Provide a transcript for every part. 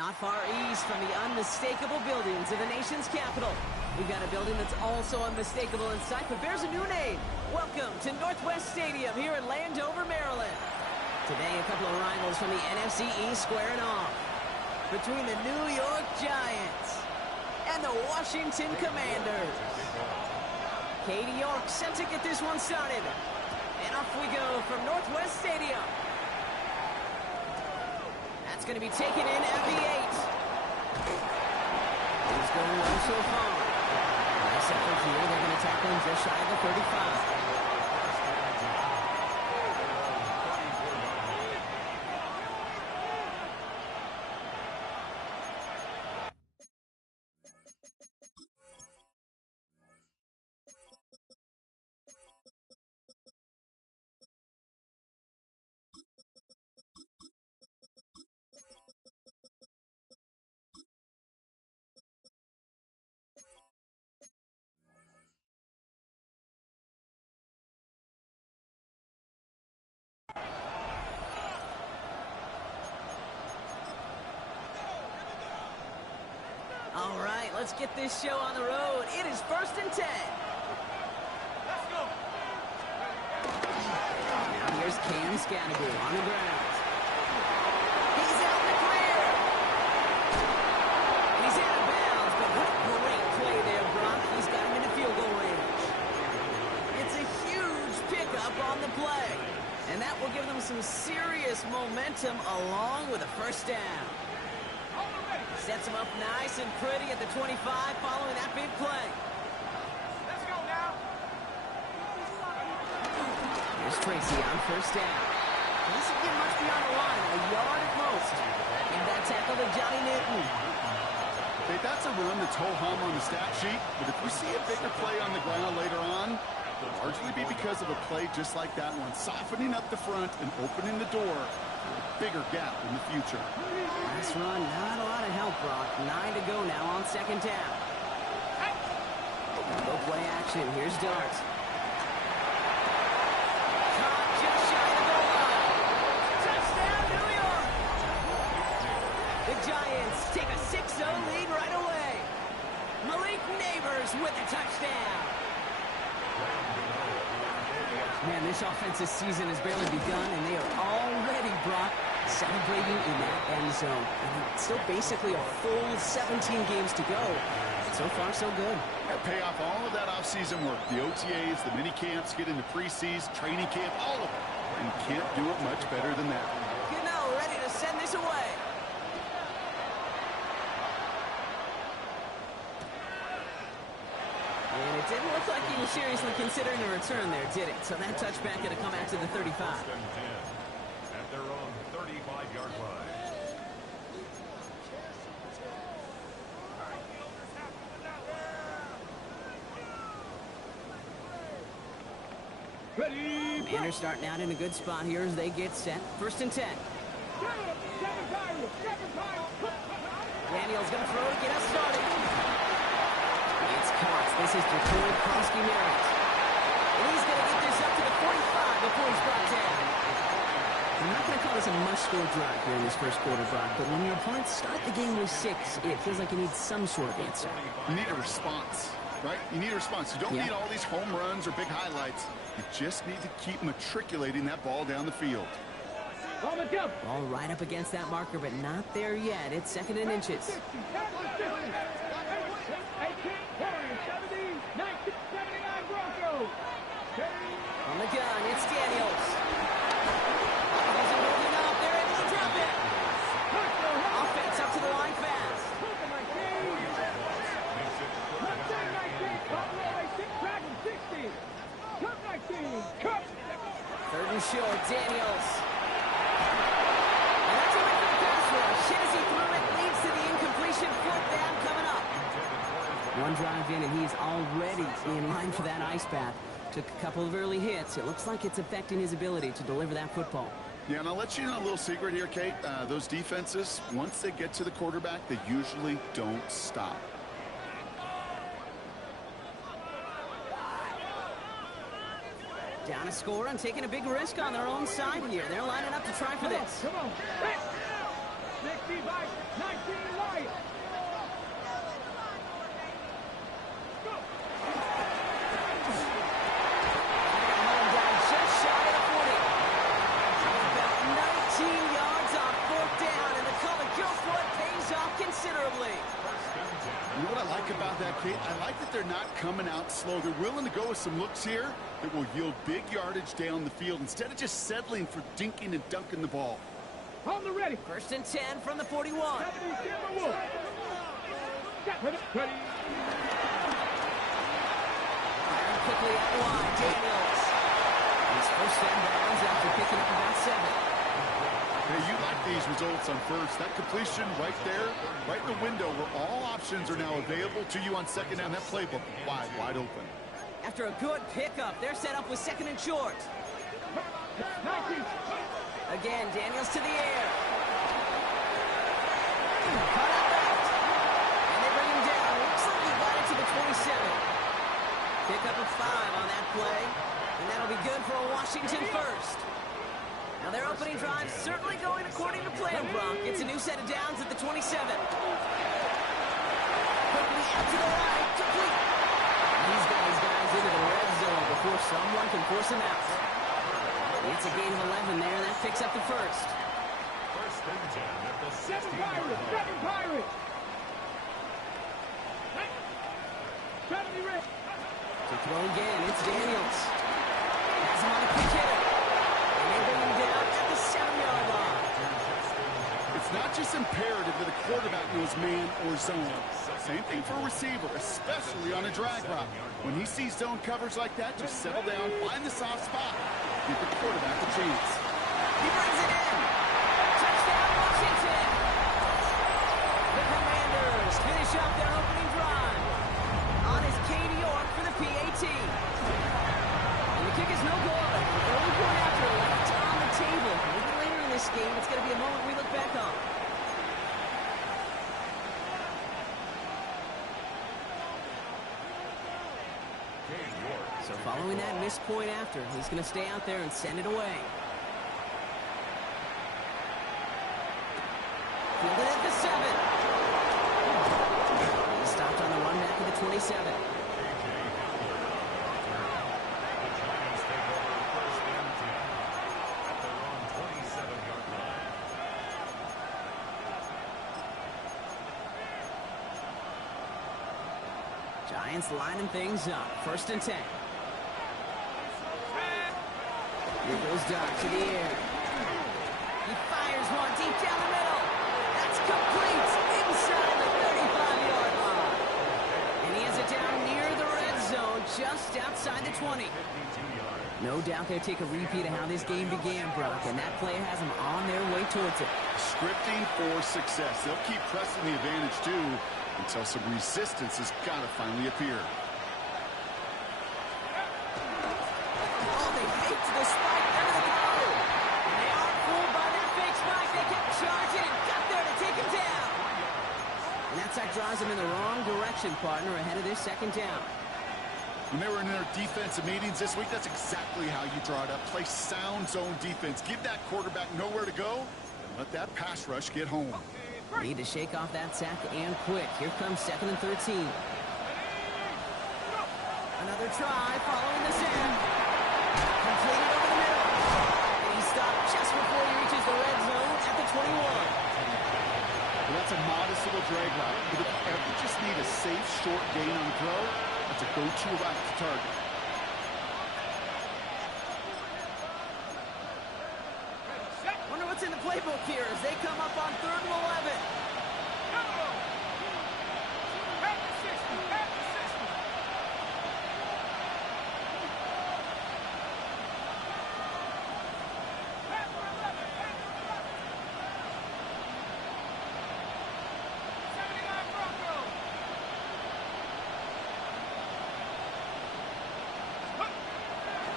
Not far east from the unmistakable buildings of the nation's capital. We've got a building that's also unmistakable in sight, but bears a new name. Welcome to Northwest Stadium here in Landover, Maryland. Today, a couple of rivals from the NFC East squaring off. Between the New York Giants and the Washington Commanders. Katie York set to get this one started. And off we go from Northwest Stadium. That's going to be taken in at the 8. It's going well so far. Nice effort here. They're going to tackle him just shy of the 35. All right, let's get this show on the road. It is 1st and 10. Let's go. Now here's Cam Scannable on the ground. He's out in the clear. And he's out of bounds, but what a great play there, Brock. He's got him in the field goal range. It's a huge pickup on the play. And that will give them some serious momentum along with a first down. Sets him up nice and pretty at the 25 following that big play. Let's go now. Here's Tracy on first down. Doesn't get much beyond the line, a yard at most. And that tackle to Johnny Newton. Hey, that's a run that's ho-hum on the stat sheet, but if we see a bigger play on the ground later on, it'll largely be because of a play just like that one, softening up the front and opening the door for a bigger gap in the future. Last run, not a lot of help, Brock. 9 to go now on second down. Go play action. Here's Dart. Caught just shy of the goal line. Touchdown, New York! The Giants take a 6-0 lead right away. Malik Neighbors with the touchdown. Man, this offensive season has barely begun, and they are already, Brock, celebrating in that end zone. And it's still basically a full 17 games to go. So far, so good. Pay off all of that off-season work. The OTAs, the mini camps, get into preseason, training camp, all of it. And you can't do it much better than that. You know, ready to send this away. And it didn't look like he was seriously considering a return there, did it? So that touchback going to come out to the 35. At their own 35-yard line. Commanders starting out in a good spot here as they get set. 1st and 10. Daniel's going to throw to get us started. It's caught. This is Jacob Krosky-Merritt. And he's going to get this up to the 45 before he's brought down. I'm not going to call this a must-score drive here in this first quarter, Brock, but when your opponents start the game with 6, it feels like you need some sort of answer. You need a response, right? You need a response. You don't need all these home runs or big highlights. You just need to keep matriculating that ball down the field. Ball right up against that marker, but not there yet. It's 2nd and inches. On the gun, it's Daniels. He's moving up. They're able to drop it. Offense up to the line fast. 3rd and short, Daniels. And that's a way for the pass rush. Hit as he threw it, leads to the incompletion. 4th down coming up. One drive in, and he's already in line for that ice bath. Took a couple of early hits. It looks like it's affecting his ability to deliver that football. Yeah, and I'll let you know a little secret here, Kate. Those defenses, once they get to the quarterback, they usually don't stop. Down a score and taking a big risk on their own side here. They're lining up to try for this. Come on. Considerably. You know what I like about that, Kate? I like that they're not coming out slow. They're willing to go with some looks here that will yield big yardage down the field instead of just settling for dinking and dunking the ball. On the ready. 1st and 10 from the 41. Ready. Firing quickly out wide. Daniels. His first and downs after picking up about 7. Hey, you like these results on first. That completion right there, right in the window where all options are now available to you on second down. That playbook wide open. After a good pickup, they're set up with 2nd and short. 19. Again, Daniels to the air. Cut out left. And they bring him down. Looks like he got it to the 27. Pick up a 5 on that play. And that'll be good for a Washington first. Now their opening drive certainly going according to plan, Brock. It's a new set of downs at the 27. Quickly out to the right. Complete. He's got his guys into the red zone before someone can force him out. It's a gain of 11 there, and that picks up the first. 1st and 10 at the 7 16-yard Pirates. line. 7 Pirates. 70 red. To throw again, it's Daniels. Has him on a quick hitter. And they bring him down at the 7-yard line. It's not just imperative that a quarterback knows man or zone. Same thing for a receiver, especially on a drag route. When he sees zone coverage like that, just settle down, find the soft spot. Give the quarterback a chance. He brings it in. Touchdown, Washington. The Commanders finish up their opening drive. On is Katie York for the PAT. And the kick is no good. Early point after left on the table. Maybe later in this game, it's going to be a moment we look back on. So following that missed point after, he's going to stay out there and send it away. Fielded at the 7. He stopped on the run back at the 27. Giants lining things up. 1st and 10. Here goes Doc to the air. He fires one deep down the middle. That's complete inside the 35-yard line. And he has it down near the red zone, just outside the 20. No doubt they'll take a repeat of how this game began, Brock, and that play has them on their way towards it. Scripting for success. They'll keep pressing the advantage, too, until some resistance has got to finally appear. Oh, they faked the spike. They're going to go. And they aren't fooled by that fake spike. They kept charging and got there to take him down. And that sack drives them in the wrong direction, partner, ahead of their 2nd down. When they were in their defensive meetings this week, that's exactly how you draw it up. Play sound zone defense. Give that quarterback nowhere to go, and let that pass rush get home. Need to shake off that sack and quick. Here comes 2nd and 13. Another try following the sack. Completed over the middle. And he stopped just before he reaches the red zone at the 21. Well, that's a modest little drag route. But if you ever just need a safe, short gain on the throw, that's a go-to route to target. Wonder what's in the playbook here as they come up on 3rd and 11.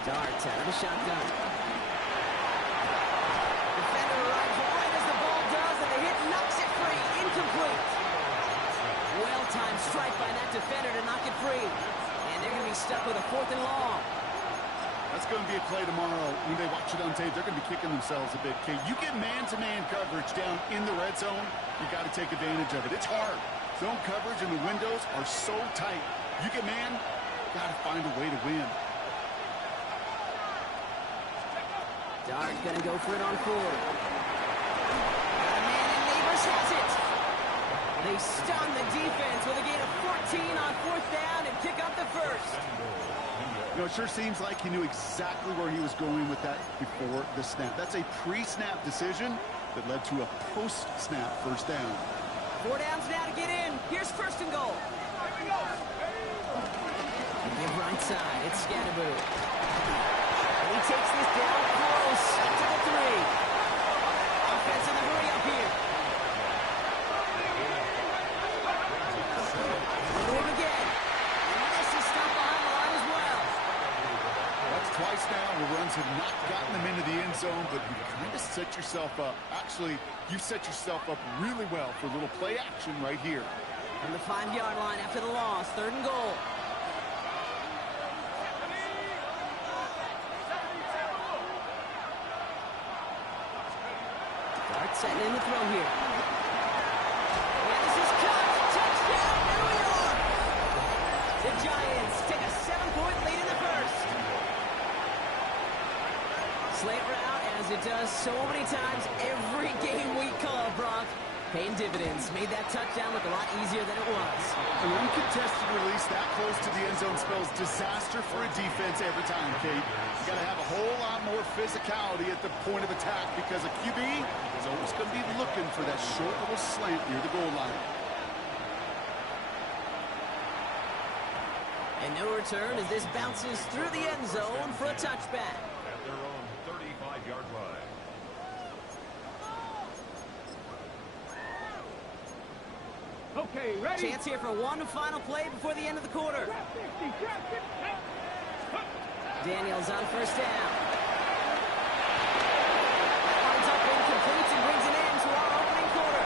Darts out of the shotgun. Defender arrives right as the ball does, and the hit knocks it free. Incomplete. Well-timed strike by that defender to knock it free. And they're going to be stuck with a 4th and long. That's going to be a play tomorrow. When they watch it on tape, they're going to be kicking themselves a bit. Okay, you get man-to-man coverage down in the red zone, you got to take advantage of it. It's hard. Zone coverage and the windows are so tight. You get man, got to find a way to win. Dart's going to go for it on 4. Got a man, and Neighbors has it. They stun the defense with a gain of 14 on 4th down and pick up the first. You know, it sure seems like he knew exactly where he was going with that before the snap. That's a pre-snap decision that led to a post-snap first down. 4 downs now to get in. Here's 1st and goal. Give right side. It's Scatterboo. He takes this down close to the 3. Offense in the hurry up here. Move again. And this is stopped behind the line as well. That's twice now where runs have not gotten them into the end zone, but you kind of set yourself up. Actually, you set yourself up really well for a little play action right here. On the 5-yard line after the loss, 3rd and goal. Dart setting in the throw here. And this is caught. Touchdown, New York! The Giants take a 7-point lead in the first. Slant route, as it does so many times every game we call, Brock. Paying dividends. Made that touchdown look a lot easier than it was. An uncontested release that close to the end zone spells disaster for a defense every time, Kate. You got to have a whole lot more physicality at the point of attack because a QB is always going to be looking for that short little slant near the goal line. And no return as this bounces through the end zone for a touchback. At their own 35-yard line. Okay, ready? Chance here for one final play before the end of the quarter. Daniels on 1st down. Lines up incomplete and brings an end to our opening quarter.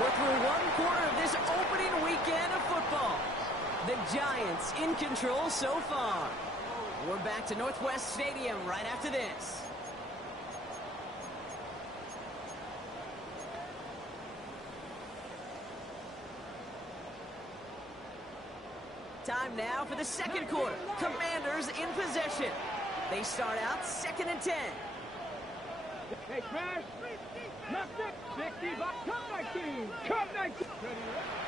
We're through 1 quarter of this opening weekend of football. The Giants in control so far. We're back to Northwest Stadium right after this. Time now for the 2nd quarter. Commanders in possession. They start out 2nd and 10. Hey, Smash. Left it. 65. Come 19. Come 19.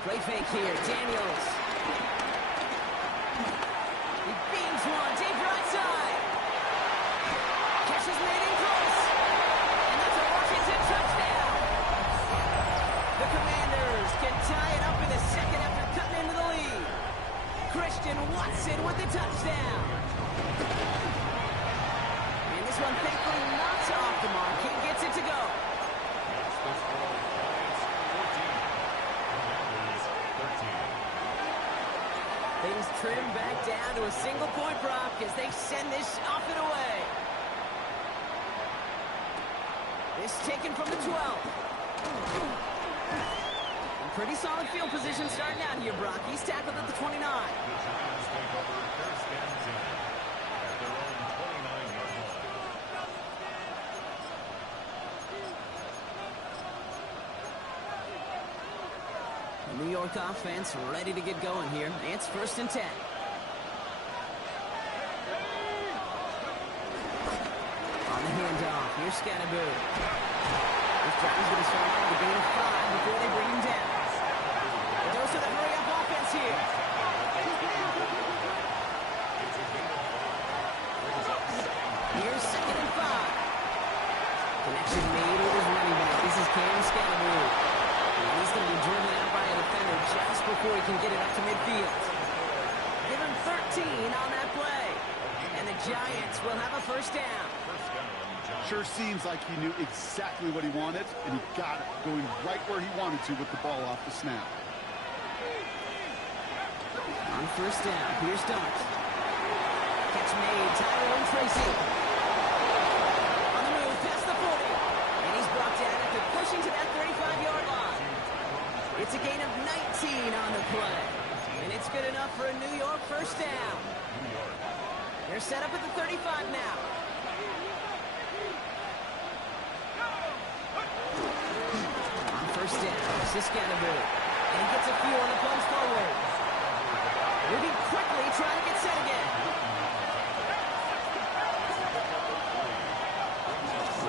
Play fake here. Daniels. He beams one. Deep right side. Catch is made in close. And that's a Washington touchdown. The Commanders can tie it up in the 2nd after cutting into the lead. Christian Watson with the touchdown. And this one thankfully not off the mark. He gets it to go. That's the score. Giants 14. Things trim back down to a single-point Brock as they send this off and away. This taken from the 12. Pretty solid field position starting out here, Brock. He's tackled at the 29. The Giants take over 1st and 10 at their own 29-yard line. The New York offense ready to get going here. It's 1st and 10. On the handoff, here's Scatterboo. This drive is going to start out with a gain of 5 before they bring him down. Goes to the hurry-up offense here. Here's 2nd and 5. Connection made with his running back. This is Cam Scatterboo. And he's going to be driven out by a defender just before he can get it up to midfield. Give him 13 on that play. And the Giants will have a 1st down. Sure seems like he knew exactly what he wanted, and he got it, going right where he wanted to with the ball off the snap. On 1st down, here's Dart. Catch made, Tyrone Tracy. On the move, past the 40. And he's brought down after pushing to that 35-yard line. It's a gain of 19 on the play. And it's good enough for a New York 1st down. They're set up at the 35 now. On first down, Siskanaboo. And he gets a few on the plunge forward. Moving quickly, trying to get set again.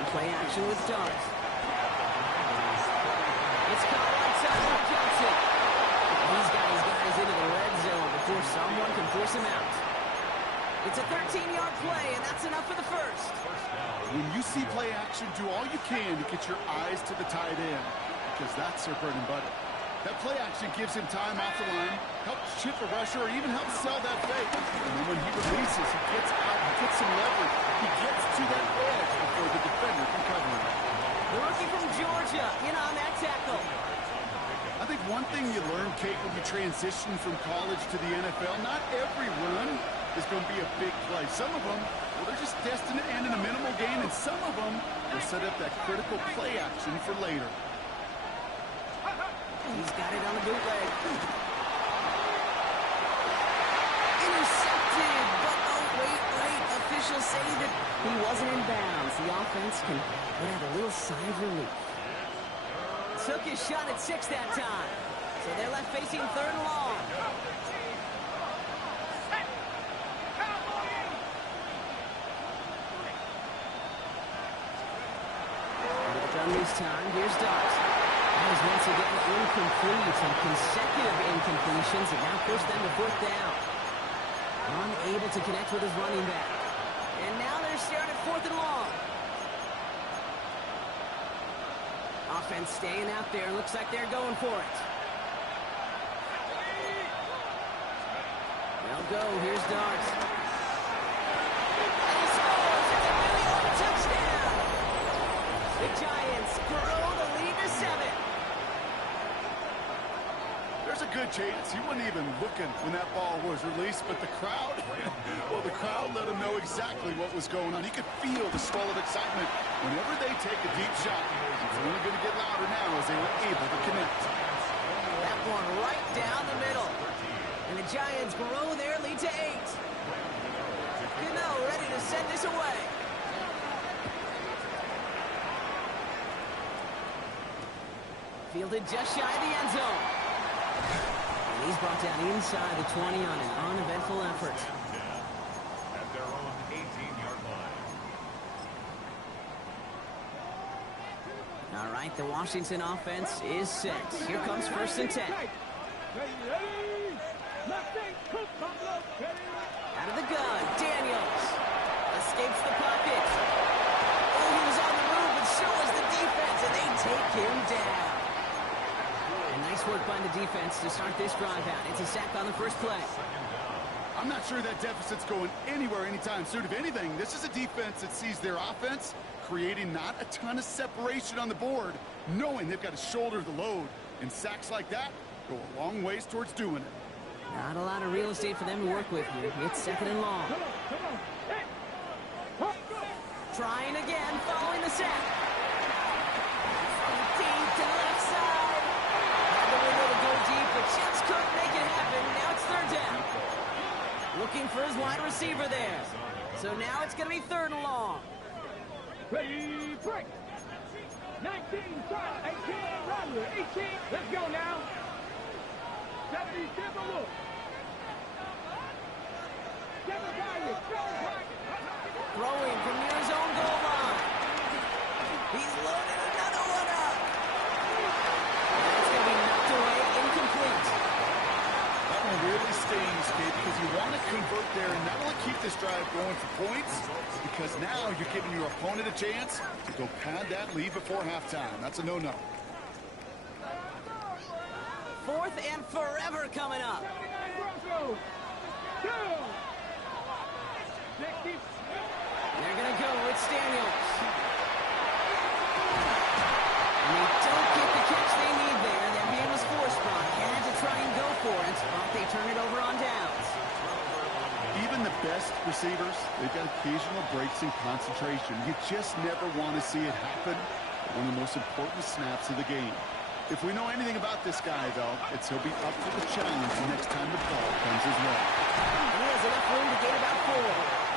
Play action with Dart. It's caught outside by Johnson. He's got his guys into the red zone before someone can force him out. It's a 13-yard play, and that's enough for the first. When you see play action, do all you can to get your eyes to the tight end, because that's their bread and butter. That play action gives him time off the line, helps chip a rusher, or even helps sell that fake. And then when he releases, he gets out, he gets some leverage. He gets to that edge before the defender can cover him. The rookie from Georgia in on that tackle. I think one thing you learn, Kate, when you transition from college to the NFL, not every run is going to be a big play. Some of them, well, they're just destined to end in a minimal gain, and some of them will set up that critical play action for later. He's got it on the bootleg. Intercepted, but oh, wait. Officials say that he wasn't in bounds. The offense can have a little sigh of relief. Took his shot at 6 that time. So they're left facing 3rd and long. With the drum this time, here's Dart. That was once again incomplete, and consecutive incompletions have now pushed them to 4th down. Unable to connect with his running back. And now they're staring at 4th and long. Offense staying out there. Looks like they're going for it. They'll go. Here's Dart. And he scores. It's a million touchdown. The Giants grow the lead to 7. There's a good chance he wasn't even looking when that ball was released, but the crowd, well, the crowd let him know exactly what was going on. He could feel the swell of excitement. Whenever they take a deep shot, it's only going to get louder now as they were able to connect. That one right down the middle. And the Giants grow their lead to 8. Cano ready to send this away. Fielded just shy of the end zone. And he's brought down inside the 20 on an uneventful effort. At their own 18-yard line. All right, the Washington offense is set. Here comes 1st and 10. Out of the gun, Daniels escapes the pocket. Oh, he was on the move, but so was the defense, and they take him down. And nice work by the defense to start this drive out. It's a sack on the first play. I'm not sure that deficit's going anywhere anytime soon. If anything, this is a defense that sees their offense creating not a ton of separation on the board, knowing they've got to shoulder the load. And sacks like that go a long ways towards doing it. Not a lot of real estate for them to work with here. It's 2nd and long. Trying again, following the sack. Deep to the left side. Had the window to go deep, but just couldn't make it happen. Now it's 3rd down. Looking for his wide receiver there. So now it's going to be 3rd and long. Ready, break. 19, start, 18, run, 18. Let's go now. 70, give a look. 7 guys, go back. Throwing from near his own goal line. He's loaded another one up. It's going to be knocked away, incomplete. That one really stings, Kate, because you want to convert there and not only keep this drive going for points, because now you're giving your opponent a chance to go pad that lead before halftime. That's a no-no. 4th and forever coming up. They're going to go with Daniels. And they don't get the catch they need there. That man was forced by. Had to try and go for it, but they turn it over on downs. Even the best receivers, they've got occasional breaks in concentration. You just never want to see it happen at one of the most important snaps of the game. If we know anything about this guy, though, it's he'll be up for the challenge the next time the ball comes his way. And he has enough room to gain about 4.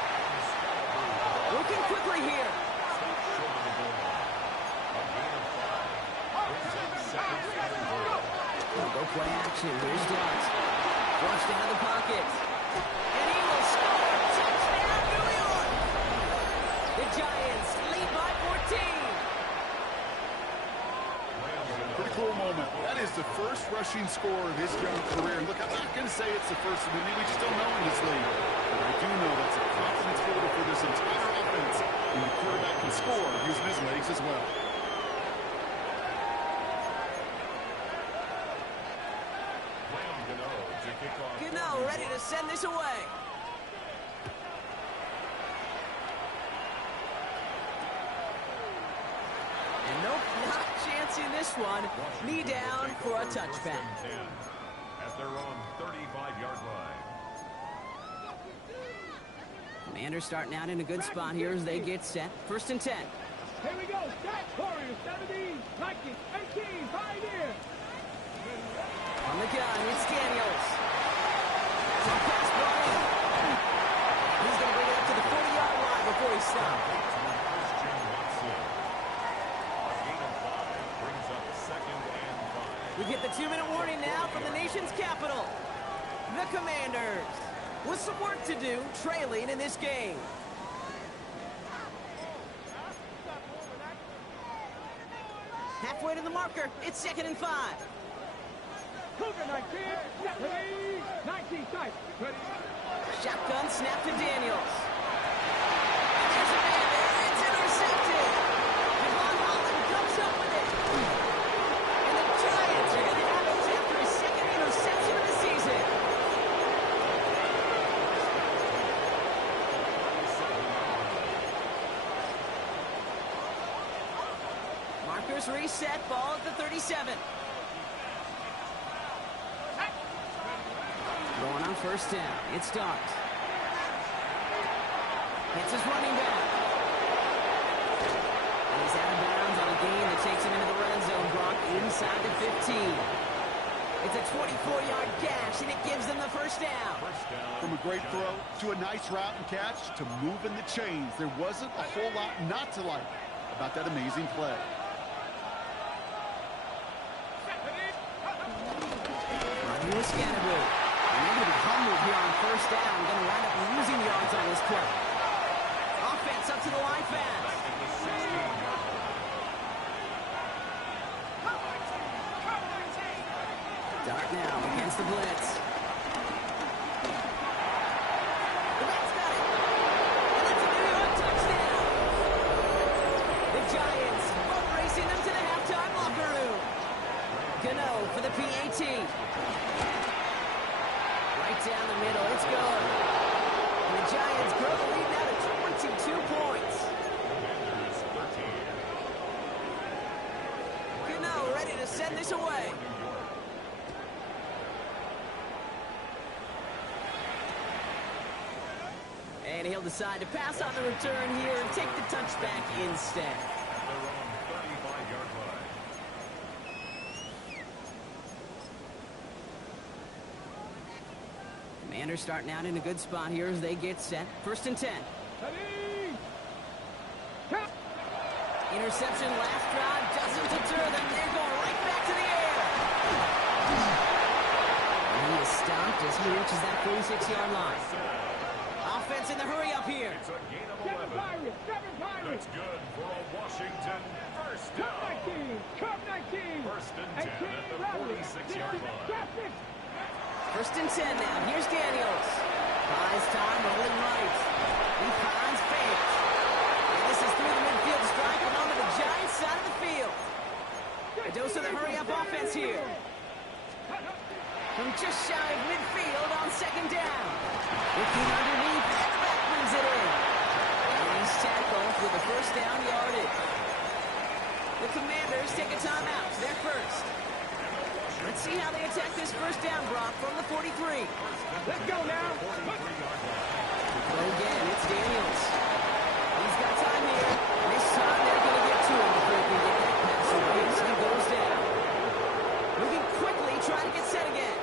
moment. That is the first rushing score of his young career. And look, I'm not going to say it's the first of many. We just don't know in this league. But I do know that's a confidence builder for this entire offense. And the quarterback can score using his legs as well. Gano ready to send this away. And nope, not chancing this one. Knee down for a touchback. At their own 35-yard line. Commanders starting out in a good spot here as they get set. 1st and 10. Here we go. Start Warriors. 17, 19, 18. Pioneer. On the gun, it's Daniels. Some pass ball in. He's going to bring it up to the 40-yard line before he stops. We get the 2-minute warning now from the nation's capital. The Commanders with some work to do, trailing in this game. Halfway to the marker, it's 2nd and 5. Cougar 19, ready, 19, tight, ready. Shotgun snap to Daniels. And there's a man there, it's intercepted. Devon Holland comes up with it. And the Giants are going to have it after his 2nd interception of the season. Markers reset, ball at the 37. Going on 1st down. It's Dart. Hits his running back. And he's out of bounds on a gain that takes him into the red zone, Brock, inside the 15. It's a 24-yard gash, and it gives them the 1st down. From a great throw to a nice route and catch to moving the chains, there wasn't a whole lot not to like about that amazing play. Running with Scannaboo. And they're going to be humbled here on 1st down. Going to wind up losing yards on this play. Offense up to the line fast. Dart now against the blitz. The Reds got it. And that's a New York touchdown. The Giants both racing them to the halftime locker room. Gano for the PAT. Right down the middle, it's good. And the Giants grow the lead now to 22 points. Gano ready to send this away. And he'll decide to pass on the return here and take the touchback instead. Commanders starting out in a good spot here as they get set. 1st and 10. Ready. Interception last drive doesn't deter them. They're going right back to the air. And he is stopped as he reaches that 46-yard line. Offense in the hurry up here. It's a gain of 7 11. Pirates, 7 Pirates. That's good for a Washington 1st Cup down. 19, Cup 19. 1st and 10 at the 46-yard line. 1st and 10 now. Here's Daniels. Buys time, rolling right. He finds fakes. And this is through the midfield strike and onto the Giants side of the field. A dose of the hurry-up offense here. From just shy of midfield on 2nd down. Looking underneath, and the back brings it in. And he's tackled with the 1st down yardage. The Commanders take a timeout. They're first. Let's see how they attack this 1st down, Brock, from the 43. Let's go now. Go again, it's Daniels. He's got time here. This time they're going to get to him before he can get that pass away. So he goes down. Moving quickly, trying to get set again.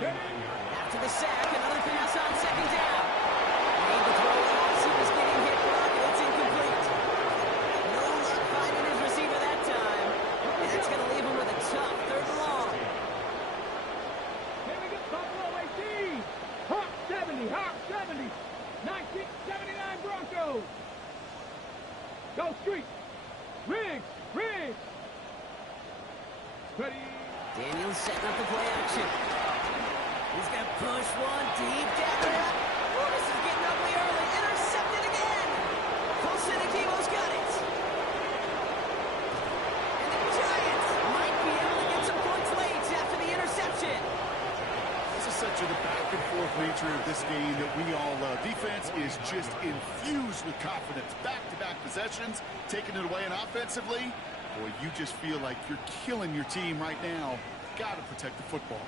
After the sack, another pass on 2nd down. Made the throw as he was getting hit, Brock, and it's incomplete. No luck finding his receiver that time. And that's going to leave him with a tough 3rd and long. Here we go, Buffalo 18. Hawk 70, Hawk 70. 1979 Broncos. Go Street. Riggs. Ready. Daniels setting up the play action. He's going to push one deep down there. Oh, this is getting ugly early. Intercepted again. Devo's got it. And the Giants might be able to get some points late after the interception. This is such a back-and-forth nature of this game that we all love. Defense is just infused with confidence. Back-to-back possessions, taking it away, and offensively, boy, you just feel like you're killing your team right now. Got to protect the football.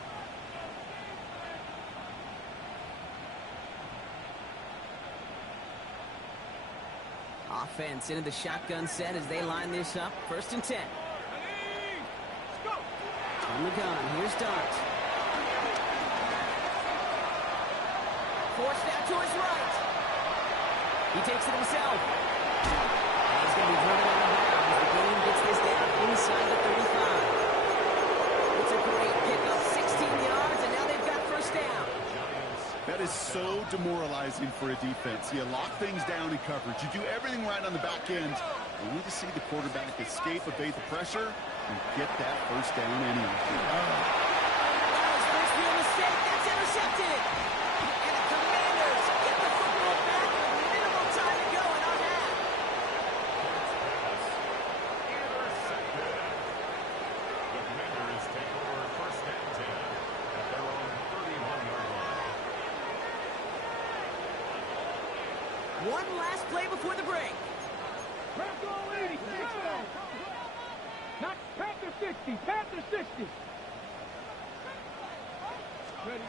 Offense into the shotgun set as they line this up. 1st and 10. On the gun. Here's Dart. Forced out to his right. He takes it himself. And he's going to be driven out of bounds as the game gets this down inside the 35. It's a great pickup. 16 yards, and now they've got 1st down. That is so demoralizing for a defense. You lock things down in coverage. You do everything right on the back end. Only to see the quarterback escape, evade the pressure, and get that 1st down anyway. That was first real mistake. That's intercepted. And the Commanders get the football back with minimal time to go in our half. Intercepted. The Commanders take over 1st and 10 at their own 31-yard line. One last play before the break. Not Panther 60. Panther 60. Ready.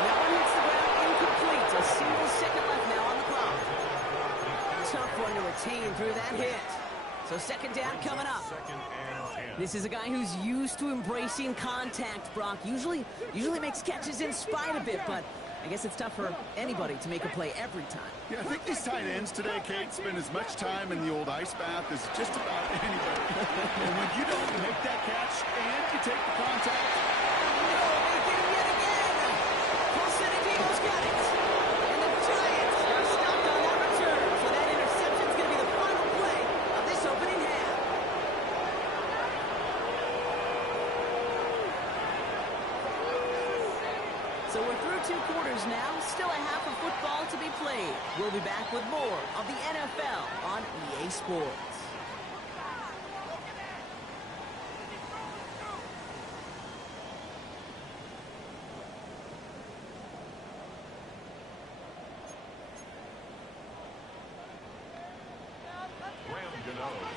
That one hits the ground incomplete. A single second left now on the clock. Tough one to retain through that hit. So 2nd down coming up. 2nd and 10. This is a guy who's used to embracing contact, Brock. Usually makes catches in spite of it, but I guess it's tough for anybody to make a play every time. Yeah, I think these tight ends today, Kate, spend as much time in the old ice bath as just about anybody. And when you don't make that catch and you take the contact. No, they get him yet again. Devo's got it. And the Giants are stopped on that return. So that interception is going to be the final play of this opening half. So we're through 2 quarters now. Still a half of football to be played. We'll be back with more of the NFL on EA Sports.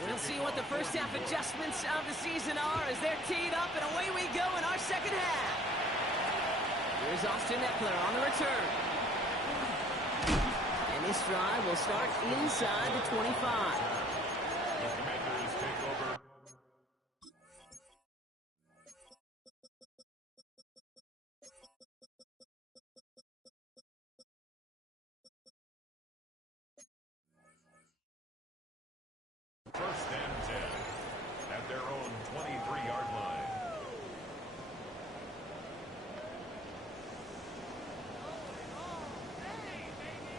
We'll see what the first half adjustments of the season are as they're teed up, and away we go in our 2nd half. Here's Austin Eckler on the return. And this drive will start inside the 25. The Commanders take over. First and 10 at their own 23-yard line.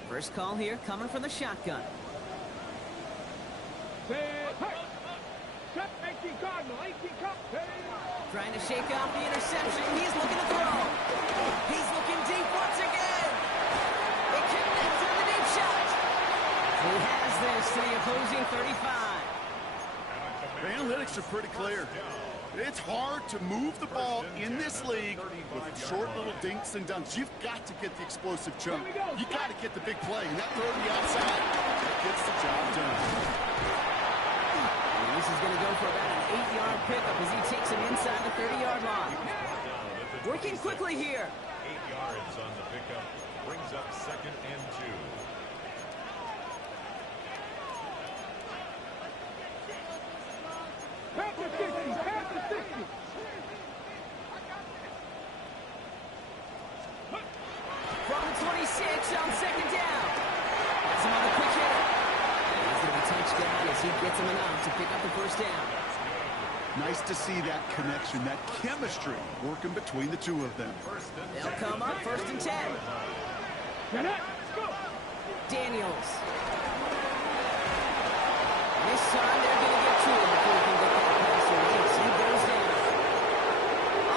First call here coming from the shotgun. Trying to shake off the interception. He's looking to throw. He's looking deep once again. They connect on the deep shot. He has this to the opposing 35. The analytics are pretty clear. It's hard to move the ball in this league with short little dinks and dunks. You've got to get the explosive chunk. You got to get the big play. And that throw to the outside, that gets the job done. And this is going to go for about an 8-yard pickup as he takes him inside the 30-yard line. Working quickly here. 8 yards on the pickup. Brings up 2nd and 2. From the 26 on 2nd down. That's him on the quick hit. And he's going to be touchdown as he gets him enough to pick up the 1st down. Nice to see that connection, that chemistry working between the two of them. They'll come up 1st and 10. Daniels. This time they're going to get to him before he can get that pass to release. He goes down.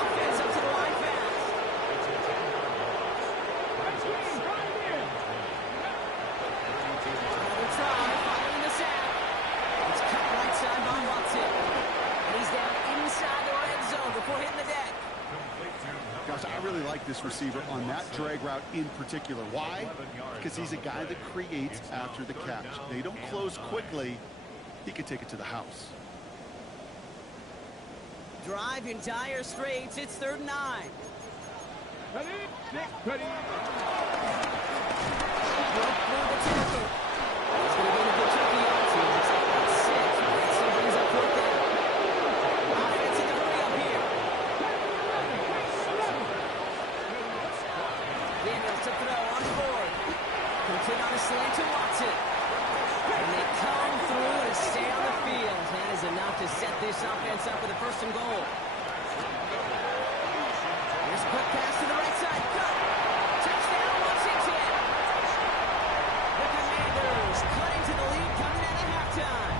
Offense up to the line fast. Another try following the sack. It's cut right side by Watson. And he's down inside the red zone before hitting the deck. Gosh, I really like this receiver on that drag route in particular. Why? Because he's a guy that creates after the catch. They don't close quickly. He could take it to the house. Drive in dire straits. It's 3rd and 9. Ready? Ready. Broke through the tackle. He's going to get a good chunk of yards here. Looks like about 6. That still brings up 4th down. Offense in the hurry up here. Daniels to throw on the board. Complete on a slant to Watson. And they come through to stay on the field. That is enough to set this offense up with a 1st and goal. Here's a quick pass to the right side. Cut. Touchdown, Washington. The Commanders cutting to the lead coming out of halftime.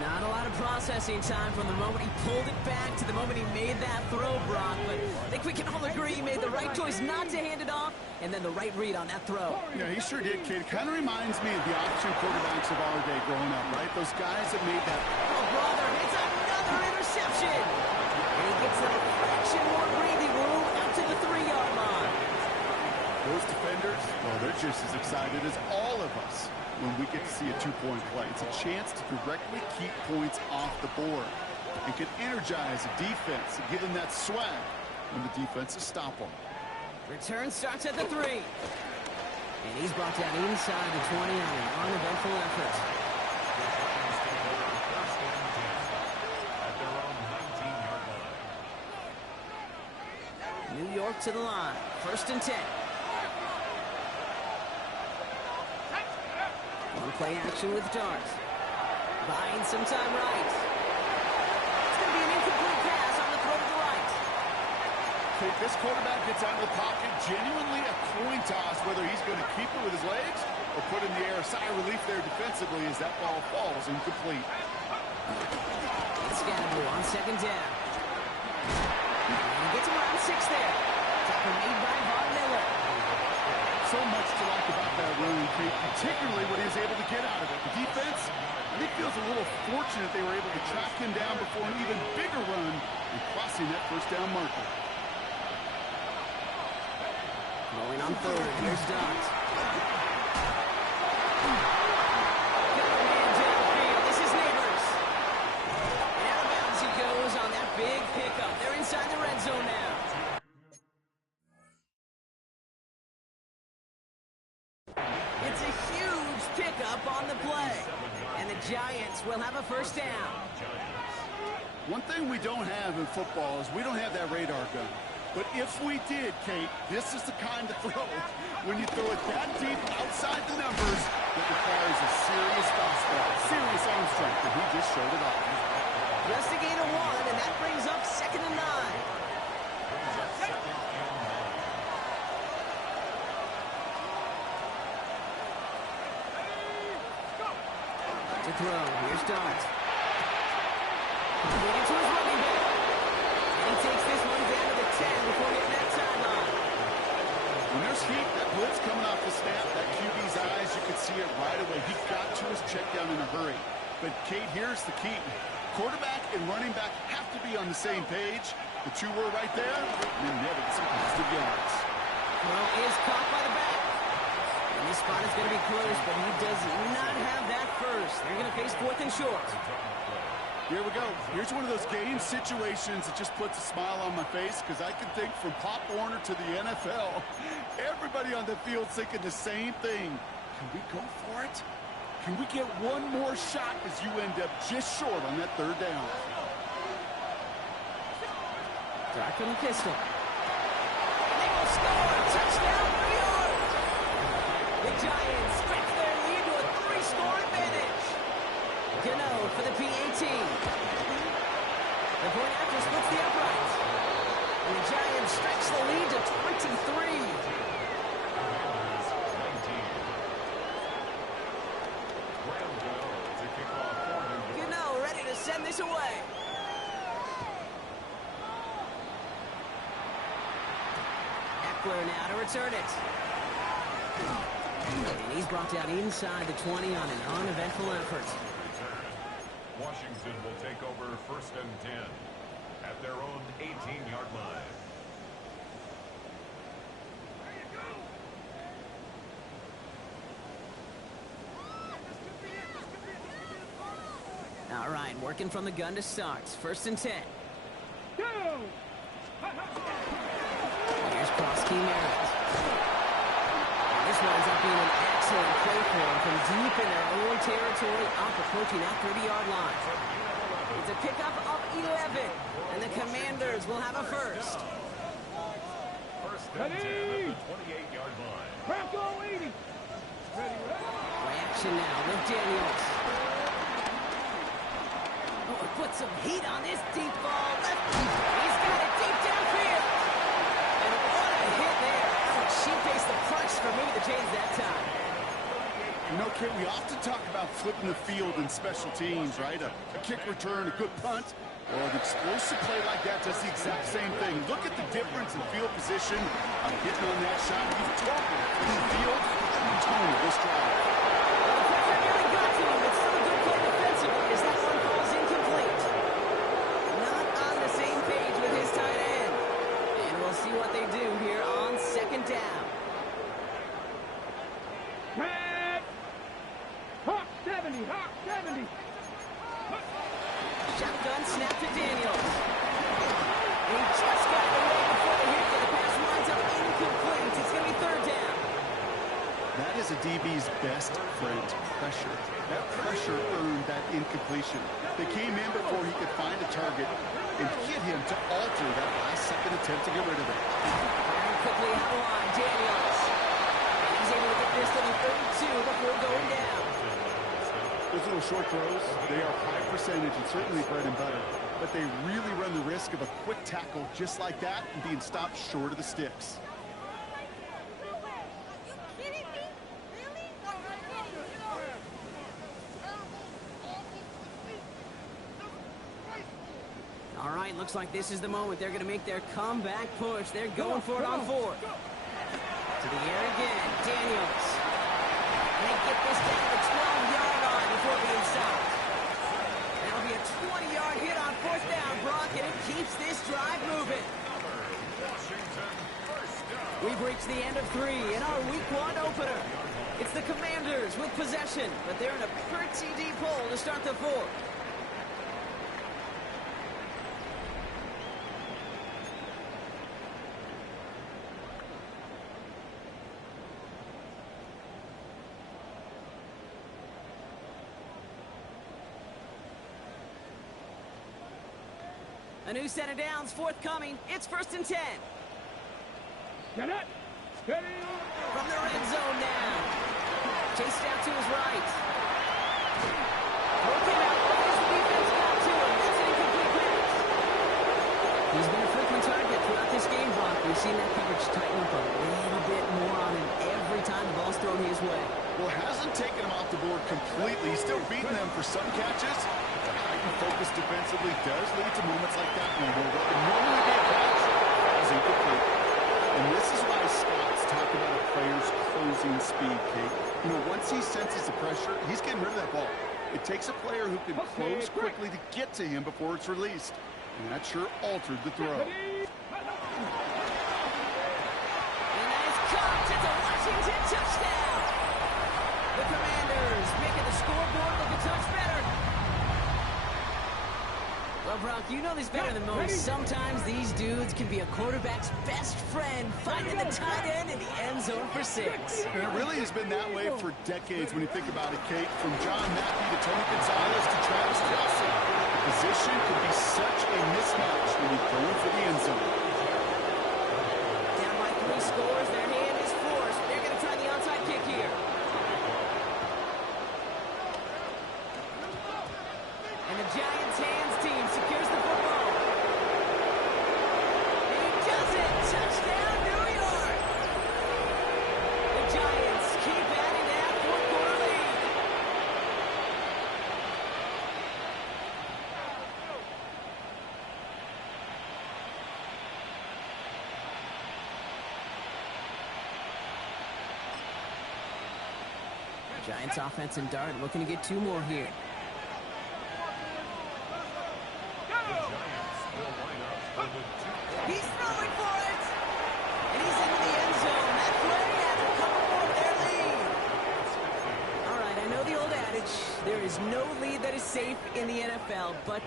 Not a lot of processing time from the moment he pulled it back to the moment he made that throw, Brock. But I think we can all agree he made the right choice not to hand it off, and then the right read on that throw. Yeah, he sure did, kid. Kind of reminds me of the option quarterbacks of our day growing up, right? Those guys that made that. Oh, brother, it's another interception. And he gets them a fraction more breathing room out to the 3-yard line. Those defenders, well, they're just as excited as all of us when we get to see a 2-point play. It's a chance to directly keep points off the board and can energize a defense and give them that swag when the defenses stop them. Return starts at the 3. And he's brought down inside the 20 on an uneventful effort. New York to the line. 1st and 10. One play action with Dart. Buying some time right. It's going to be an incomplete pass on the throw to the right. Okay, this quarterback gets out of the pocket, genuinely a coin toss, whether he's going to keep it with his legs or put it in the air. Sigh of relief there defensively as that ball falls incomplete. It's Scannable on 2nd down. And he gets around 6 there. Tackle made by Von Miller. So much to like about that run, Kate, particularly what he was able to get out of it. The defense, I think, feels a little fortunate they were able to track him down before an even bigger run and crossing that 1st down marker. Rolling on 3rd. Here's Dot. Got a man downfield. This is Neighbors. And out of bounds he goes on that big pickup. They're inside the red zone now. It's a huge pickup on the play. And the Giants will have a 1st down. One thing we don't have in football is we don't have that radar gun. But if we did, Kate, this is the kind of throw when you throw it that deep outside the numbers that requires a serious fastball, serious arm strength, and he just showed it off. Just a gain of 1, and that brings up 2nd and 9. To throw, here's Dart. Completed to his running back. And he takes this one down to the 10 before hitting that sideline. When there's heat, that blitz coming off the snap, that QB's eyes, you could see it right away. He got to his check down in a hurry. But, Kate, here's the key. Quarterback and running back have to be on the same page. The 2 were right there, and then netted some positive yards. Throw is caught by the back. And this spot is going to be close, but he does not have that first. They're going to face 4th and short. Here we go. Here's one of those game situations that just puts a smile on my face because I can think from Pop Warner to the NFL, everybody on the field thinking the same thing. Can we go for it? Can we get one more shot as you end up just short on that 3rd down? Dart from the pistol. And they will score. Touchdown, New York. The Giants stretch their lead to a 3-score advantage. Gano for the PAT. The point after splits the uprights. And the Giants stretch the lead to 23. square now to return it. And he's brought down inside the 20 on an uneventful effort. Washington will take over 1st and 10 at their own 18-yard line. All right, working from the gun to start. 1st and 10. Go! Here's cross key Merritt. And this winds up being an excellent play for him from deep in their own territory, up approaching that 30-yard line. It's a pickup of 11, and the Commanders will have a first. 1st and 10 at the 28-yard line. Bronco 80. Ready, ready. Reaction now with Daniels. Oh, put some heat on this deep ball. He's got it deep downfield. And what a hit there. Ouch, she faced the punch for moving the chains that time. You know, Kate, we often talk about flipping the field in special teams, right? A kick return, a good punt, or an explosive play like that does the exact same thing. Look at the difference in field position. I'm getting on that shot. You've totally in the field. I'm telling you, this drive. The pressure nearly got to him. It's still a good play defensively as that one falls incomplete. Not on the same page with his tight end. And we'll see what they do here on 2nd down. Red. Hawk 70. Hawk 70. Shotgun snap to Daniels. And he just got it away before the hit, and the pass winds up incomplete. It's going to be 3rd down. That is a DB's best friend, pressure. That pressure earned that incompletion. They came in before he could find a target and hit him to alter that last-second attempt to get rid of it. Very quickly out of line, Daniels. And he's able to get this to the 32 before going down. Those little short throws, they are high percentage and certainly bread and butter, but they really run the risk of a quick tackle just like that and being stopped short of the sticks. All right, looks like this is the moment. They're going to make their comeback push. They're going for it on 4th. To the air again, Daniels. And they get this down to the 12-yard line before being stopped. That'll be a 20-yard hit on 4th down, Brock, and it keeps this drive moving. We've reached the end of 3 in our Week 1 opener. It's the Commanders with possession, but they're in a pretty deep hole to start the 4th. A new set of downs forthcoming. It's 1st and 10. Get it. Steady. From the red zone now. Chased out to his right. Broken out. As the defense got to him. That's an incomplete pass. He's been a frequent target throughout this game, Brock. We've seen that coverage tighten up a little bit more on him every time the ball's thrown his way. Well, hasn't taken him off the board completely. He's still beating them for some catches. The heightened focus defensively does lead to moments like that one where what would normally be a catch is incomplete. And this is why scouts talk about a player's closing speed, Kate. You know, once he senses the pressure, he's getting rid of that ball. It takes a player who can close quickly to get to him before it's released. And that sure altered the throw. And that is caught. It's a Washington touchdown. The Commanders making the scoreboard look a touch better. Well, Brock, you know this better than most. Sometimes these dudes can be a quarterback's best friend, finding the tight end in the end zone for 6. And it really has been that way for decades when you think about it, Kate. From John Mackey to Tony Gonzalez to Travis Kelce. The position can be such a mismatch when you're going for the end zone. Down by 3 scores, their hand is forced. They're going to try the onside kick here. And the Giants' hands team secures the football. And he does it! Touchdown, New York! The Giants keep adding to that 4th-quarter lead. Giants offense and dart looking to get 2 more here. He's throwing for it! And he's into the end zone. That play has a couple more their lead. All right, I know the old adage, there is no lead that is safe in the NFL, but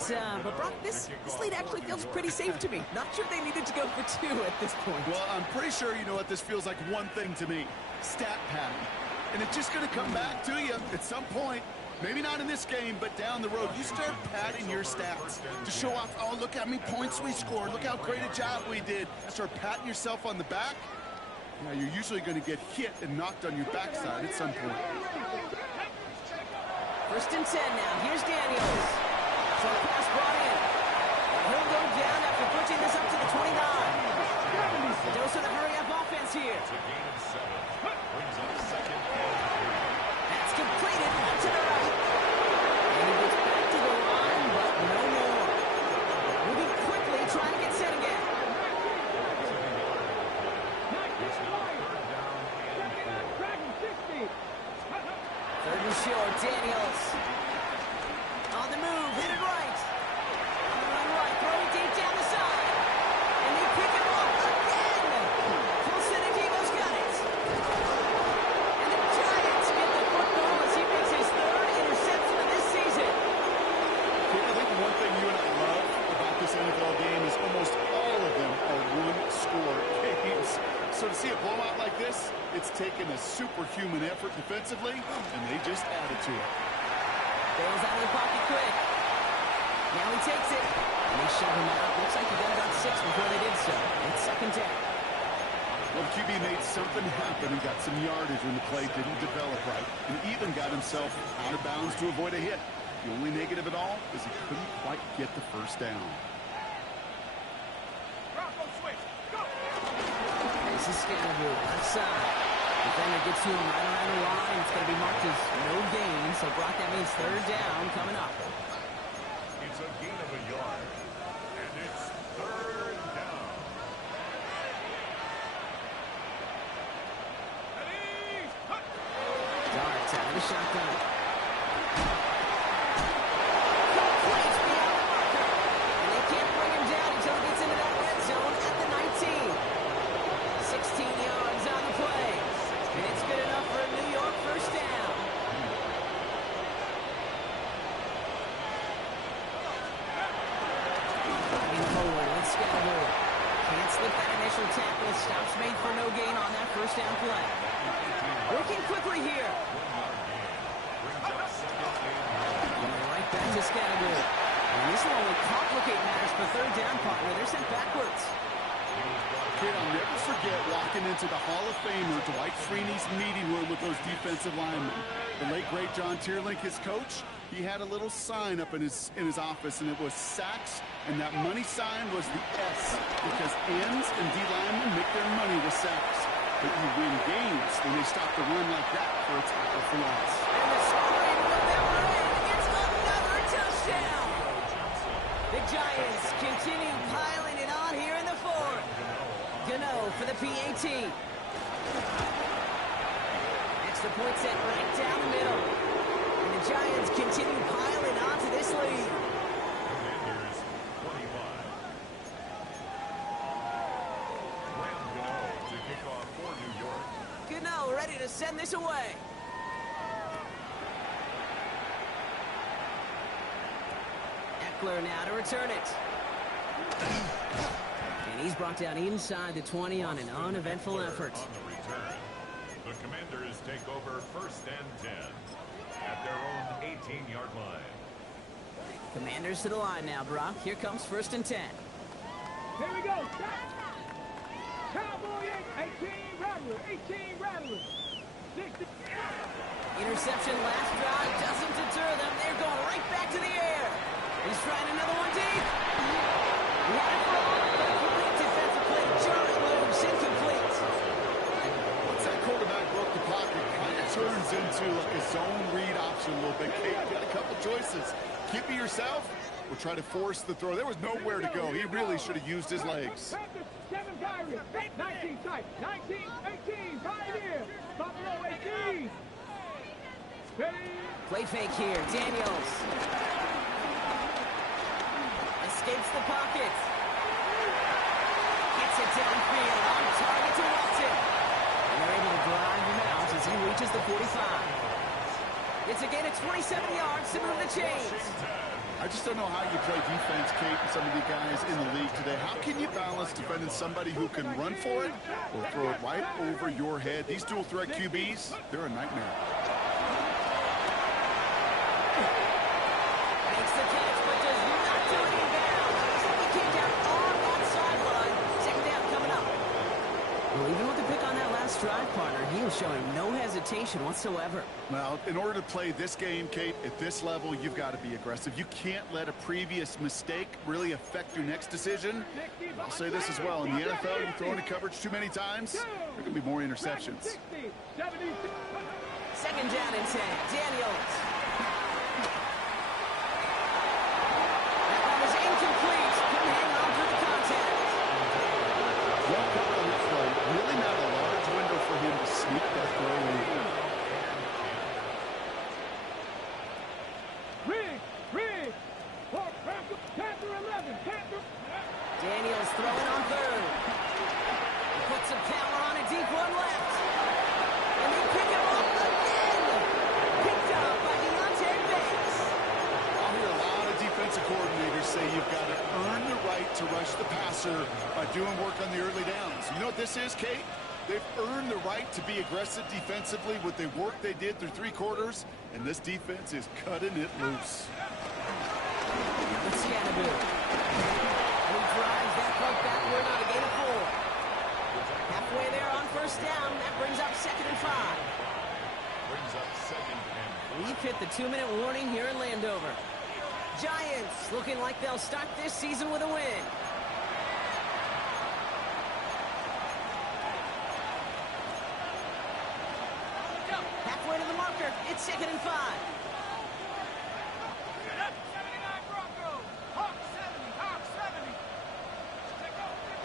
Brock, this lead actually feels pretty safe to me. Not sure they needed to go for 2 at this point. Well, I'm pretty sure you know what this feels like one thing to me. Stat padding. And it's just going to come back to you at some point. Maybe not in this game, but down the road. You start padding your stats to show off, oh, look how many points we scored. Look how great a job we did. Start patting yourself on the back. Now, you're usually going to get hit and knocked on your backside at some point. 1st and 10 now. Here's Daniels. So the pass brought in. And he'll go down after pushing this up to the 29. The dose of the hurry-up offense here. It's a gain of 7. Brings up 2nd and 3. That's completed to the right. And he gets back to the line, but no more. Moving quickly, trying to get set again. It's now 3rd down and 4. 3rd and short, Daniels. On the move, hit it right. On the run right, throwing deep down the side. And they pick him off again. Full set of Devo's got it. And the Giants get the football as he makes his 3rd interception of this season. I think one thing you and I love about this NFL game is almost all of them are one-score games. So to see a blowout like this, it's taken a superhuman effort defensively, and they just added to it. Bails out of the pocket quick. Now he takes it. And they shove him out. Looks like he got about 6 before they did so. It's 2nd down. Well, QB made something happen and got some yardage when the play didn't develop right, and even got himself out of bounds to avoid a hit. The only negative at all is he couldn't quite get the 1st down. This is Scannaboo, left side. Defender gets to him right around the line. It's going to be marked as no gain, so Brock, that means 3rd down coming up. It's a gain of a yard. And it's 3rd down. Darts out of the shotgun. Complete beyond the marker. And they can't bring him down until he gets into that red zone at the 19. 16 yards on the play. And it's good enough for a New York 1st down. Moving forward with Scannaboo. Can't slip that initial tackle. Stops made for no gain on that 1st down play. Working quickly here. 1 yard gain. Brings up 2nd and 1. And right back to Scannaboo. And this will only complicate matters for 3rd down, partner. They're sent backwards. Kid, I'll never forget walking into the Hall of Famer Dwight Freeney's meeting room with those defensive linemen. The late, great John Tierlink, his coach, he had a little sign up in his office, and it was sacks, and that money sign was the S, because ends and D linemen make their money with sacks. But you win games when they stop the run like that for a tackle for loss. And the scoring will never end. It's another touchdown. The Giants continue piling it on here in the 4th. Gano for the PAT. Extra point set right down the middle. And the Giants continue piling on to this lead. Commanders 25. Ram Gano to kick off for New York. Gano ready to send this away. Eckler now to return it. And he's brought down inside the 20 on an uneventful effort. On the return. The Commanders take over 1st and 10 at their own 18-yard line. Commanders to the line now, Brock. Here comes 1st and 10. Here we go. Cowboy 18 Rattler. 18 Rattler. 60. Interception last drive doesn't deter them. They're going right back to the air. He's trying another one deep. He had it for a moment, but a complete defensive play to Charlie Williams. Incomplete. Once that quarterback broke the pocket, it kind of turns into like a zone read option a little bit. Kate, you got a couple choices. Keep it yourself or try to force the throw. There was nowhere to go. He really should have used his legs. 7 Pirates. 19 tight. 19, 18. Pioneer. Buffalo 18. Play fake here. Daniels. Escapes the pocket. Gets it downfield. On target to Walton. And they're able to drive him out as he reaches the 45. It's a gain of 27 yards to move the chains. I just don't know how you play defense, Kate, with some of the guys in the league today. How can you balance defending somebody who can run for it or throw it right over your head? These dual threat QBs, they're a nightmare. Makes the catch, but does not do any down. Looks like he came down on that sideline. Second down coming up. Well, even with the pick on that last drive, partner, he was showing no hesitation whatsoever. Well, in order to play this game, Kate, at this level, you've got to be aggressive. You can't let a previous mistake really affect your next decision. I'll say this as well. In the NFL, you throw into coverage too many times, there can be more interceptions. Second down and 10. Daniels. That one was incomplete. Couldn't hang on through the contact. Well covered on that throw. Really not a large window for him to sneak that throw in. Daniels throwing on third. He puts some power on a deep one left. And they pick him up again. Picked up by Deontay Banks. I'll hear a lot of defensive coordinators say you've got to earn the right to rush the passer by doing work on the early downs. You know what this is, Kate? They've earned the right to be aggressive defensively with the work they did through 3 quarters, and this defense is cutting it loose. It's Scannaboo. He drives that punt backward on a gain of 4. Halfway there on first down. That brings up 2nd and 5. Brings up 2nd and We've hit the 2-minute warning here in Landover. Giants looking like they'll start this season with a win. Halfway to the marker. It's 2nd and 5.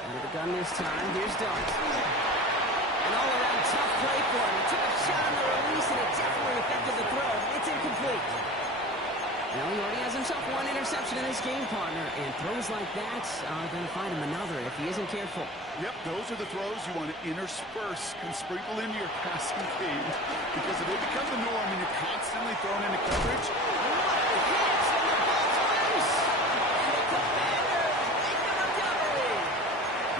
Under the gun this time. Here's Dart. An all-around tough play for him. He took a shot on the release, and it definitely affected the throw. It's incomplete. Now he already has himself 1 interception in this game, partner, and throws like that are going to find him another if he isn't careful. Yep, those are the throws you want to intersperse and sprinkle into your passing game, because if they become the norm and you're constantly thrown into coverage,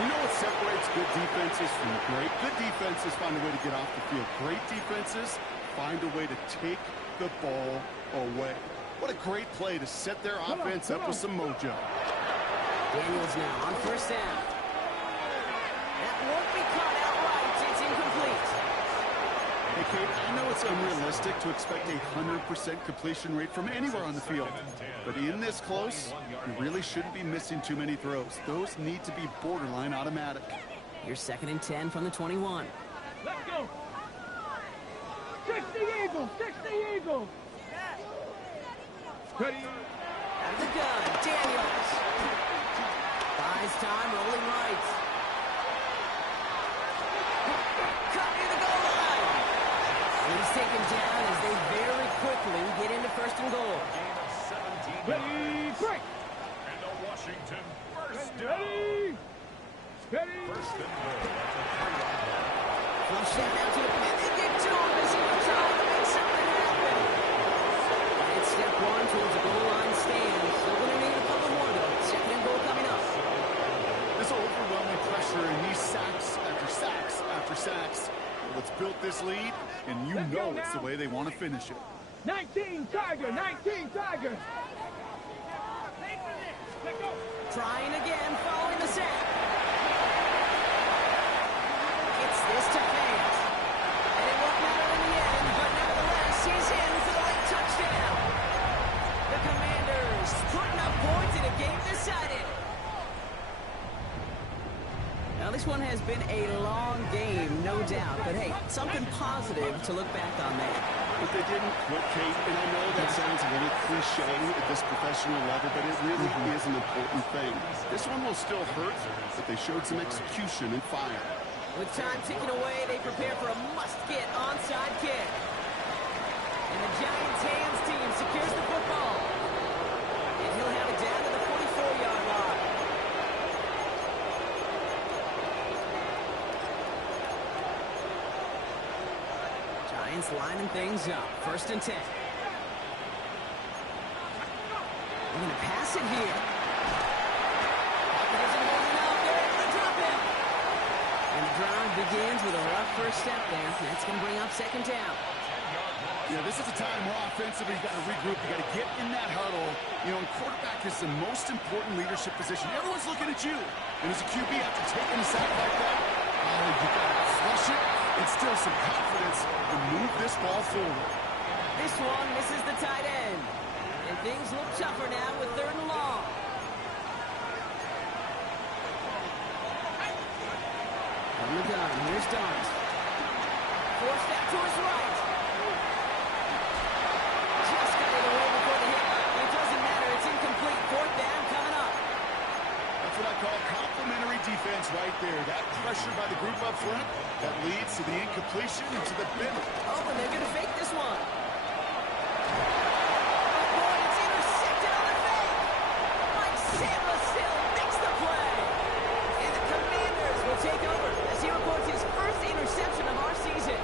you know what separates good defenses from great? Good defenses find a way to get off the field. Great defenses find a way to take the ball away. What a great play to set their offense up with some mojo. Daniels now on first down. That won't be caught outright. It's incomplete. Hey, Kate, I know it's unrealistic to expect a 100% completion rate from anywhere on the field. But in this close, you really shouldn't be missing too many throws. Those need to be borderline automatic. Here's 2nd and 10 from the 21. Let's go. 60 Eagles, 60 Eagles. Ready. Out of the gun, Daniels. Buys time, rolling right. Cut near the goal line. He's taken down as they very quickly get into 1st and goal. gain of 17 Ready, yards. break. And the Washington first down. Ready. Ready. First and goal. That's a 3-yard line. Flush that down to him, and they get to him as he was trying to make something happen. And step 1 towards the goal line stand. Still going to need a couple more, though. 2nd and goal coming up. This overwhelming pressure and these sacks after sacks after sacks. Well, it's built this lead, and you know it's the way they want to finish it. 19 Tiger, 19 Tiger. Let's go. Trying again, following the sack. Gets this to Fant. And it won't matter in the end, but nevertheless, he's in for the late touchdown. The Commanders putting up points in a game decided. Now, this one has been a long game, no doubt. But, hey, something positive to look back on that. But they didn't quit, Kate, and I know that sounds a little cliche at this professional level, but it really is an important thing. This one will still hurt, but they showed some execution and fire. With time ticking away, they prepare for a must-get onside kick. And the Giants' hands team secures the football. And he'll have it down to the 44-yard line. Giants lining things up. 1st and 10. They're going to pass it here. Pocket isn't holding up. They're able to drop it. And the drive begins with a rough first step there. That's going to bring up 2nd down. Yeah, this is a time where offensively you've got to regroup. You've got to get in that huddle. You know, and quarterback is the most important leadership position. Everyone's looking at you. And as a QB, after taking a sack like that, you've got to flush it, instill some confidence, and move this ball forward. This one misses the tight end. And things look tougher now with 3rd and long. From the gun, here's Dart. Forced back to his right. Just got it away before the hit. It doesn't matter. It's incomplete. 4th down coming up. That's what I call complimentary defense right there. That pressure by the group up front, that leads to the incompletion and to the bend. Oh, and they're going to fake this one. Oh, boy, it's intercepted on the fake. Mike Sandler still makes the play. And the Commanders will take over as he reports his first interception of our season.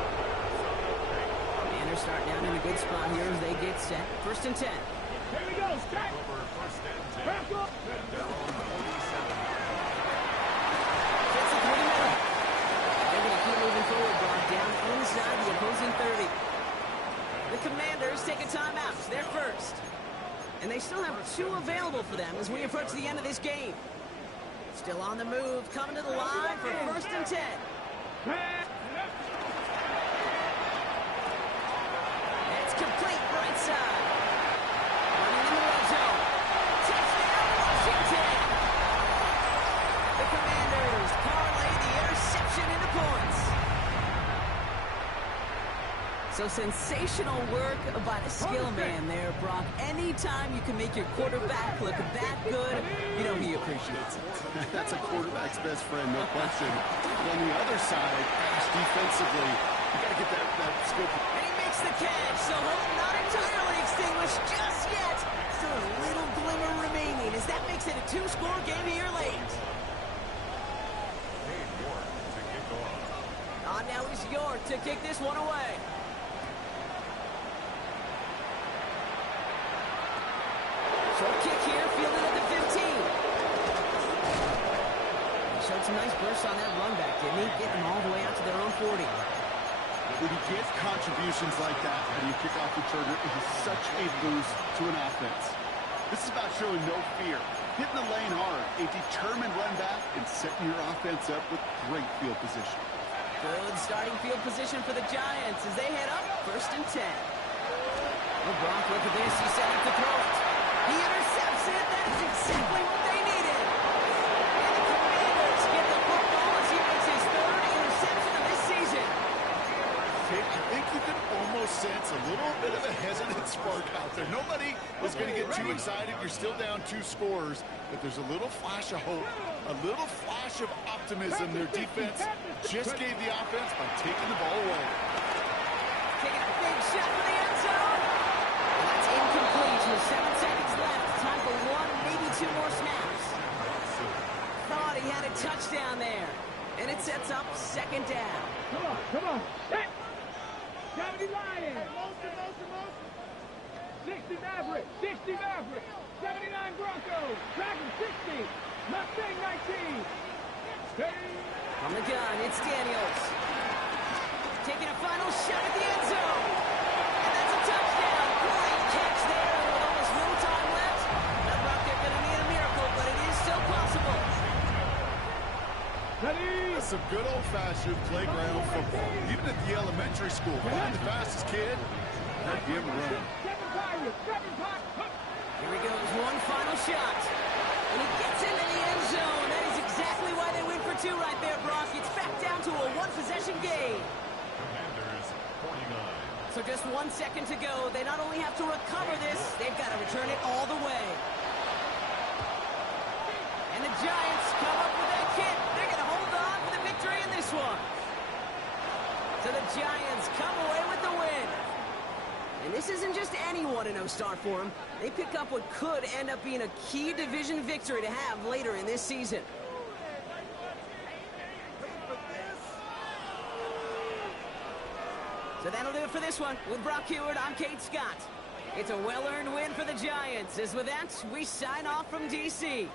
Commanders start down in a good spot here as they get set. 1st and 10. Here we go. Stack. Over 1st and 10. Back up. At their own 47. Gets it through the middle. They're going to keep moving forward, Brock, down inside the opposing 30. The Commanders take a timeout. They're first. And they still have 2 available for them as we approach the end of this game. Still on the move, coming to the line for 1st and 10. It's complete right side. Running in the red zone. Touchdown, Washington. The Commanders parlay the interception into points. So sensational work by the skill man there, Brock. Anytime you can make your quarterback look that good, you know he appreciates it. That's a quarterback's best friend, no question. But on the other side, defensively, you got to get that skill. And he makes the catch, so hope not entirely extinguished just yet. Still a little glimmer remaining as that makes it a 2-score game here late. Hey, York to kick off. On now is York to kick this one away. Short kick here, fielded at the 15. He showed some nice bursts on that run back, didn't he? Getting them all the way out to their own 40. When you get contributions like that, and you kick off returner, it is such a boost to an offense. This is about showing no fear, hitting the lane hard, a determined run back, and setting your offense up with great field position. Good starting field position for the Giants as they head up 1st and 10. Oh, Brock, look at this. He set up to throw it. He intercepts it. That is exactly what they needed. And the Commanders get the football as he makes his 3rd interception of this season. I think you can almost sense a little bit of a hesitant spark out there. Nobody was going to get too excited. You're still down 2 scores, but there's a little flash of hope, a little flash of optimism. Their defense just gave the offense by taking the ball away. Taking a big shot for the end zone. And that's incomplete with 7 seconds left. Time for 1, maybe 2 more snaps. Thought he had a touchdown there. And it sets up 2nd down. Come on. Set. 70 Lions. 60 Maverick. 60 Maverick. 79 Broncos. Dragon 60. Mustang 19. From the gun, it's Daniels. Taking a final shot at the end zone. And that's a touchdown. Great catch there with almost no time left. Now, Brock, they're going to need a miracle, but it is still possible. That's some good old-fashioned playground football. Even at the elementary school, find the fastest kid, and give him a run. Here he goes, one final shot. And he gets into the end zone. That is exactly why they went for 2 right there, Brock. It's back down to a 1-possession game. Commanders 49. So just 1 second to go. They not only have to recover this, they've got to return it all the way. And the Giants come up with that kid. They're going to hold on for the victory in this one. So the Giants come away with the win. And this This isn't just any 1-0 start for them. They pick up what could end up being a key division victory to have later in this season. So that'll do it for this one. With Brock Heward, I'm Kate Scott. It's a well-earned win for the Giants. As with that, we sign off from D.C.